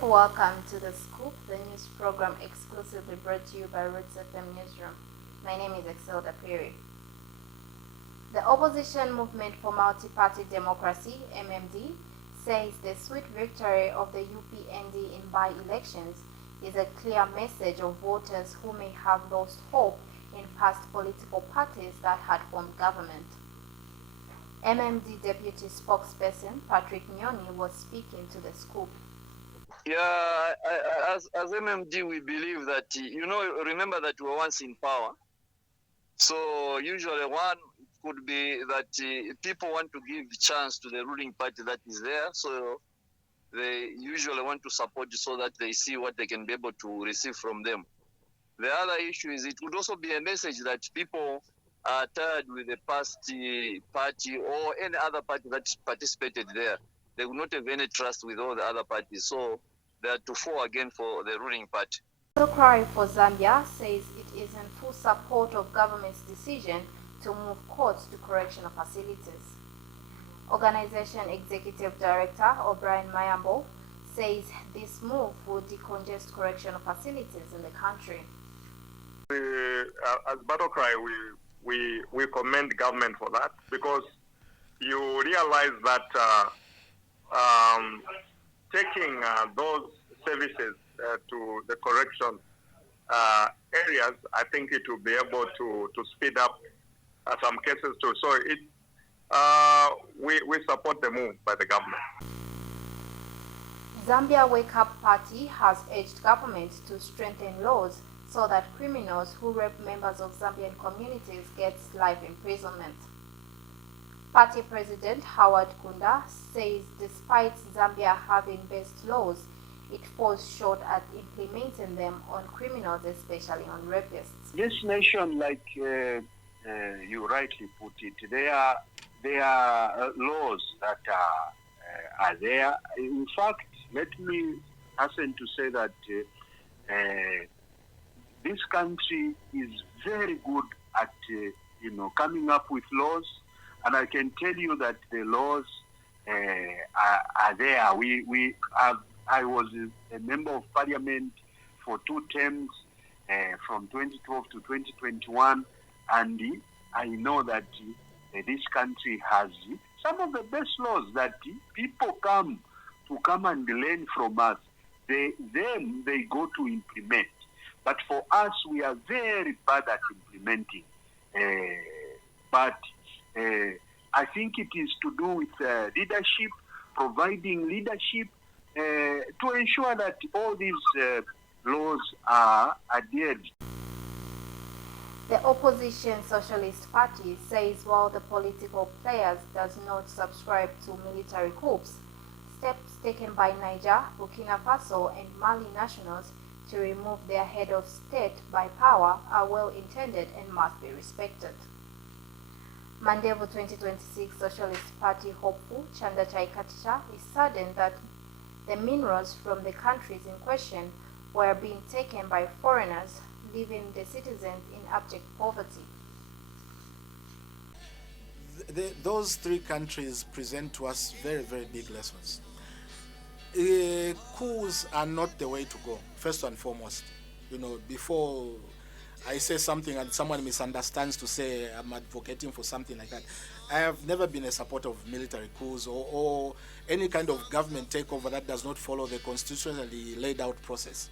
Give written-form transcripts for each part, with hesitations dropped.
Brief welcome to The Scoop, the news program exclusively brought to you by Roots FM Newsroom. My name is Excelda Perry. The Opposition Movement for Multi-Party Democracy, MMD, says the sweet victory of the UPND in by-elections is a clear message of voters who may have lost hope in past political parties that had formed government. MMD Deputy Spokesperson Patrick Nyoni was speaking to The Scoop. Yeah, as MMD, we believe that, remember that we were once in power. So usually one could be that people want to give the chance to the ruling party that is there. So they usually want to support so that they see what they can be able to receive from them. The other issue is it would also be a message that people are tired with the past party or any other party that participated there. They will not have any trust with all the other parties. So they are to fall again for the ruling party. The Cry for Zambia says it is in full support of government's decision to move courts to correctional facilities. Organization Executive Director O'Brien Mayambo says this move will decongest correctional facilities in the country. As Battle Cry, we commend government for that, because you realize that taking those services to the correction areas, I think it will be able to speed up some cases too. So we support the move by the government. Zambia Wake Up Party has urged government to strengthen laws so that criminals who rape members of Zambian communities get life imprisonment. Party President Howard Kunda says despite Zambia having best laws, it falls short at implementing them on criminals, especially on rapists. This nation, like you rightly put it, there are laws that are there. In fact, let me hasten to say that this country is very good at coming up with laws. And I can tell you that the laws are there. I was a member of parliament for 2 terms, from 2012 to 2021, and I know that this country has some of the best laws that people come and learn from us. Then they go to implement. But for us, we are very bad at implementing. But I think it is to do with leadership, providing leadership to ensure that all these laws are adhered. The opposition Socialist Party says while the political players does not subscribe to military coups, steps taken by Niger, Burkina Faso and Mali nationals to remove their head of state by power are well intended and must be respected. Mandevu 2026 Socialist Party hopeful Chanda Chaikatisha is saddened that the minerals from the countries in question were being taken by foreigners, leaving the citizens in abject poverty. Those 3 countries present to us very, very big lessons. Coups are not the way to go, first and foremost. Before I say something and someone misunderstands to say I'm advocating for something like that, I have never been a supporter of military coups or any kind of government takeover that does not follow the constitutionally laid out process.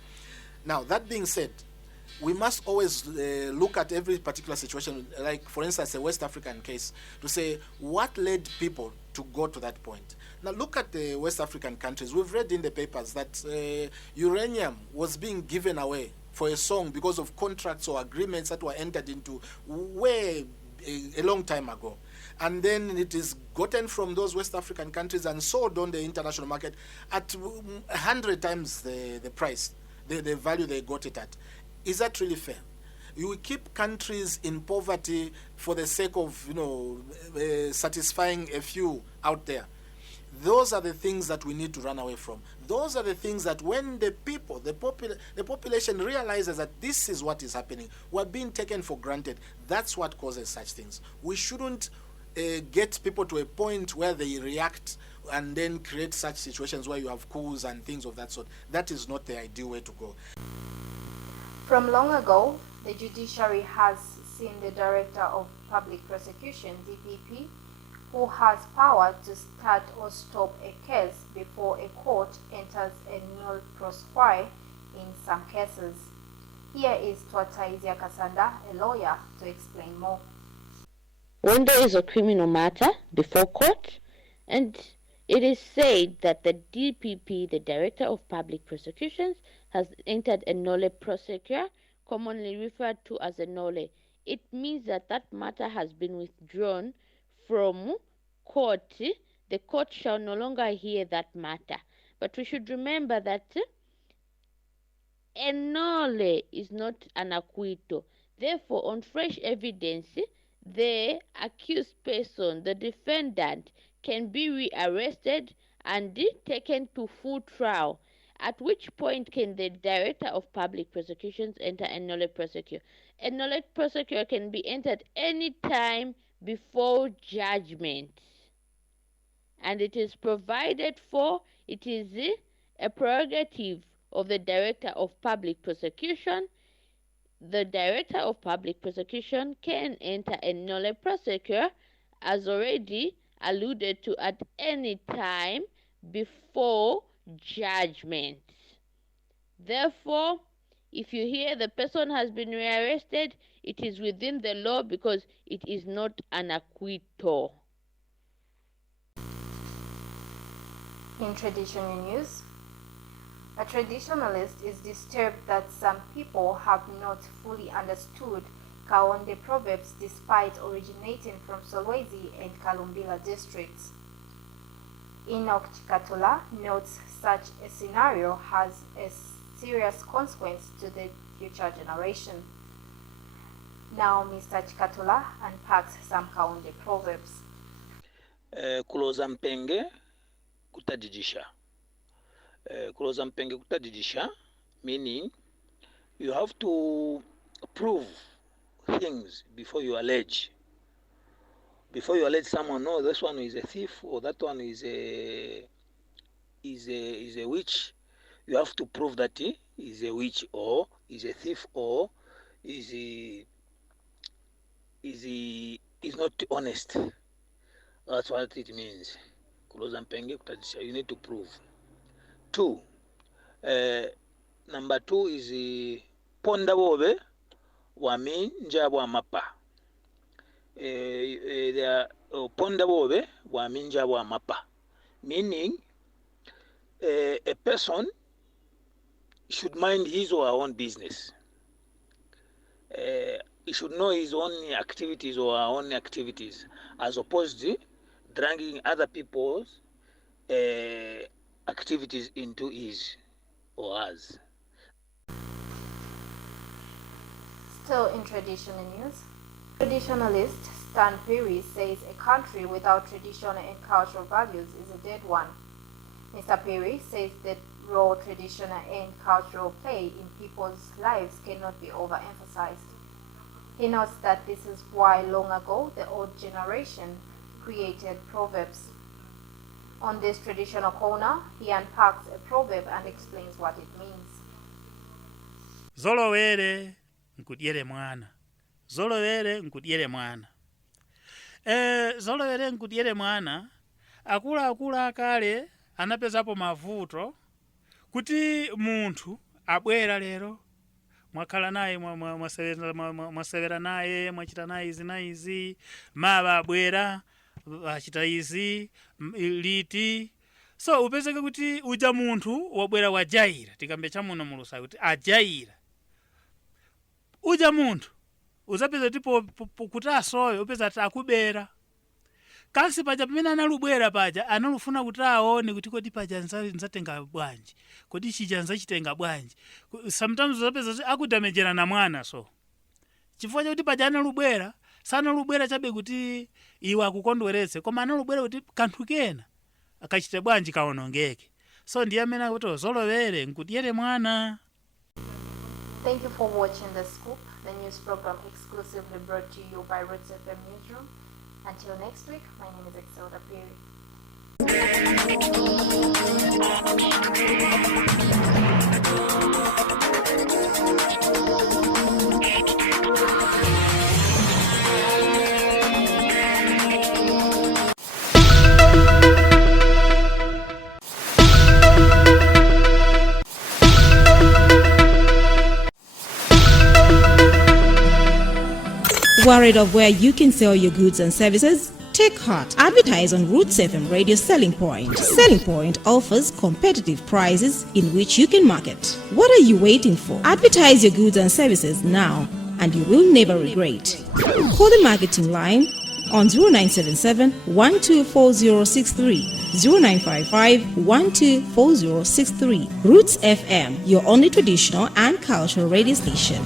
Now, that being said, we must always look at every particular situation, like, for instance, a West African case, to say what led people to go to that point. Now, look at the West African countries. We've read in the papers that uranium was being given away for a song because of contracts or agreements that were entered into way a long time ago. And then it is gotten from those West African countries and sold on the international market at 100 times the price, the value they got it at. Is that really fair? You will keep countries in poverty for the sake of, satisfying a few out there. Those are the things that we need to run away from. Those are the things that when the people, the population realizes that this is what is happening, we're being taken for granted, that's what causes such things. We shouldn't get people to a point where they react and then create such situations where you have coups and things of that sort. That is not the ideal way to go. From long ago, the judiciary has seen the Director of Public Prosecution, DPP, who has power to start or stop a case before a court enters a null prosequi in some cases. Here is Twataizia Kasanda, a lawyer, to explain more. When there is a criminal matter before court, and it is said that the DPP, the Director of Public Prosecutions, has entered a nolle prosequi, commonly referred to as a nolle. It means that that matter has been withdrawn from court. The court shall no longer hear that matter. But we should remember that a nolle is not an acquittal. Therefore, on fresh evidence, the accused person, the defendant, can be rearrested and taken to full trial, at which point can the Director of Public Prosecutions enter a nolle prosequi. A nolle prosequi can be entered any time before judgment, and it is provided for, it is a prerogative of the Director of Public Prosecution. The Director of Public Prosecution can enter a nolle prosequi, as already alluded to, at any time before judgment. Therefore, if you hear the person has been rearrested, it is within the law because it is not an acquittal. In traditional news, a traditionalist is disturbed that some people have not fully understood Kaonde proverbs despite originating from Solwezi and Kalumbila districts. Enoch Chikatula notes such a scenario has a serious consequence to the future generation. Now Mr. Chikatula unpacks some Kaonde proverbs. Kuloza mpenge kutajijisha. Kuloza mpenge kutajijisha, meaning you have to prove things before you allege. Before you allege someone, no, this one is a thief or that one is a witch, you have to prove that he is a witch or is a thief or is not honest. That's what it means. Kuloza mpenge kutajisha. You need to prove. 2. Number 2 is ponda bobe wami njabwa mapa. Ponda bobe wami njabwa mapa. Meaning a person should mind his or her own business. He should know his own activities or her own activities, as opposed to dragging other people's activities into his or hers. Still in traditional news, traditionalist Stan Perry says a country without traditional and cultural values is a dead one. Mr. Perry says that role traditional and cultural play in people's lives cannot be overemphasized. He notes that this is why long ago the old generation created proverbs. On this traditional corner, he unpacks a proverb and explains what it means. Zolowere nkudyere mwana. Zolowere nkudyere mwana. Zolowere nkudyere mwana, akulu akale anapezapo mavuto kuti munthu abwera lero mwakhala naye mwasevera naye mwachita naye izi na izi, mawa abwera achita izi liti. So upezeke kuti uja munthu wabwera wajaira, tikambe chamuno mulusa kuti ajaira. Uja munthu uzapeza tipo kuti asoyo upeza ati akubera. Kasi paja pamene analubwera paja analufuna kuti aone kuti kodi paja nzatenga bwanji, kodi chija nzachitenga bwanji. Sometimes uzapeza akudamejera na mwana so. Chifukwa kuti paja analubwera, sanalubwera chabe kuti iwe akukondweretse, koma analubwera kuti kanthu kena akachite bwanji kaonongeke. So ndiye amene akuti zolowere nkudyere mwana. Thank you for watching The Scoop, the news program exclusively brought to you by Roots FM Newsroom. Until next week, my name is Excelda Piri. Worried of where you can sell your goods and services? Take heart. Advertise on Roots FM Radio Selling Point. Selling Point offers competitive prices in which you can market. What are you waiting for? Advertise your goods and services now, and you will never regret. Call the marketing line on 0977 124063, 0955 124063. Roots FM, your only traditional and cultural radio station.